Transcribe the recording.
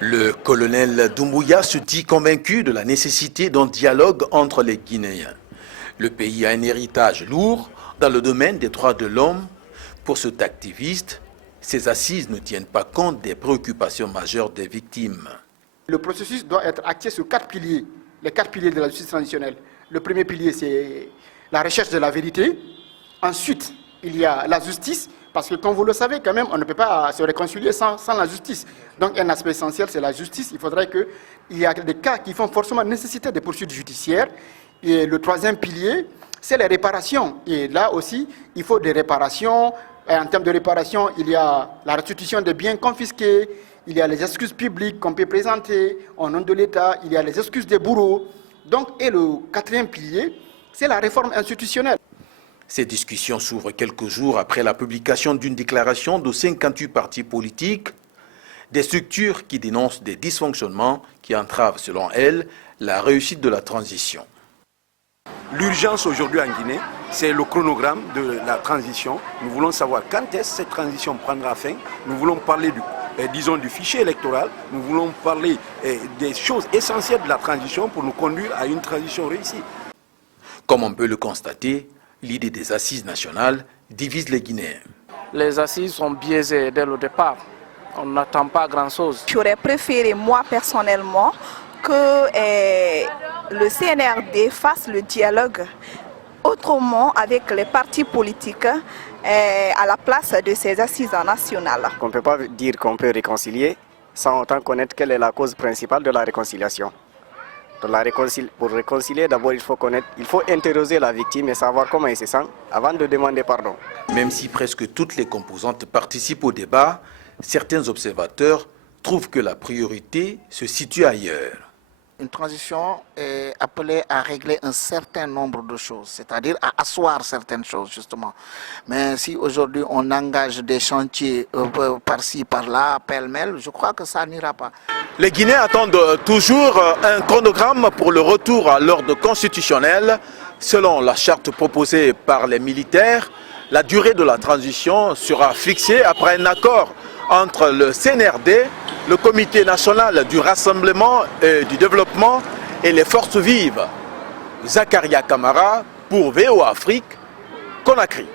Le colonel Doumbouya se dit convaincu de la nécessité d'un dialogue entre les Guinéens. Le pays a un héritage lourd dans le domaine des droits de l'homme. Pour cet activiste, ces assises ne tiennent pas compte des préoccupations majeures des victimes. Le processus doit être axé sur 4 piliers, les 4 piliers de la justice traditionnelle. Le premier pilier, c'est la recherche de la vérité. Ensuite, il y a la justice, parce que comme vous le savez, quand même, on ne peut pas se réconcilier sans la justice. Donc un aspect essentiel, c'est la justice. Il faudrait qu'il y ait des cas qui font forcément nécessiter des poursuites judiciaires. Et le troisième pilier, c'est les réparations. Et là aussi, il faut des réparations. Et en termes de réparation, il y a la restitution des biens confisqués, il y a les excuses publiques qu'on peut présenter au nom de l'État, il y a les excuses des bourreaux. Donc, et le quatrième pilier, c'est la réforme institutionnelle. Ces discussions s'ouvrent quelques jours après la publication d'une déclaration de 58 partis politiques, des structures qui dénoncent des dysfonctionnements qui entravent, selon elles, la réussite de la transition. L'urgence aujourd'hui en Guinée, c'est le chronogramme de la transition. Nous voulons savoir quand est-ce que cette transition prendra fin. Nous voulons parler du fichier électoral. Nous voulons parler des choses essentielles de la transition pour nous conduire à une transition réussie. Comme on peut le constater, l'idée des assises nationales divise les Guinéens. Les assises sont biaisées dès le départ. On n'attend pas grand-chose. J'aurais préféré, moi personnellement, que le CNRD fasse le dialogue autrement avec les partis politiques à la place de ces assises nationales. On ne peut pas dire qu'on peut réconcilier sans autant connaître quelle est la cause principale de la réconciliation. Pour réconcilier, d'abord il faut interroger la victime et savoir comment elle se sent avant de demander pardon. Même si presque toutes les composantes participent au débat, certains observateurs trouvent que la priorité se situe ailleurs. Une transition est appelée à régler un certain nombre de choses, c'est-à-dire à asseoir certaines choses, justement. Mais si aujourd'hui on engage des chantiers par-ci, par-là, pêle-mêle, je crois que ça n'ira pas. Les Guinéens attendent toujours un chronogramme pour le retour à l'ordre constitutionnel. Selon la charte proposée par les militaires, la durée de la transition sera fixée après un accord entre le CNRD, le Comité national du rassemblement et du développement et les forces vives. Zakaria Kamara pour VOA Afrique, Conakry.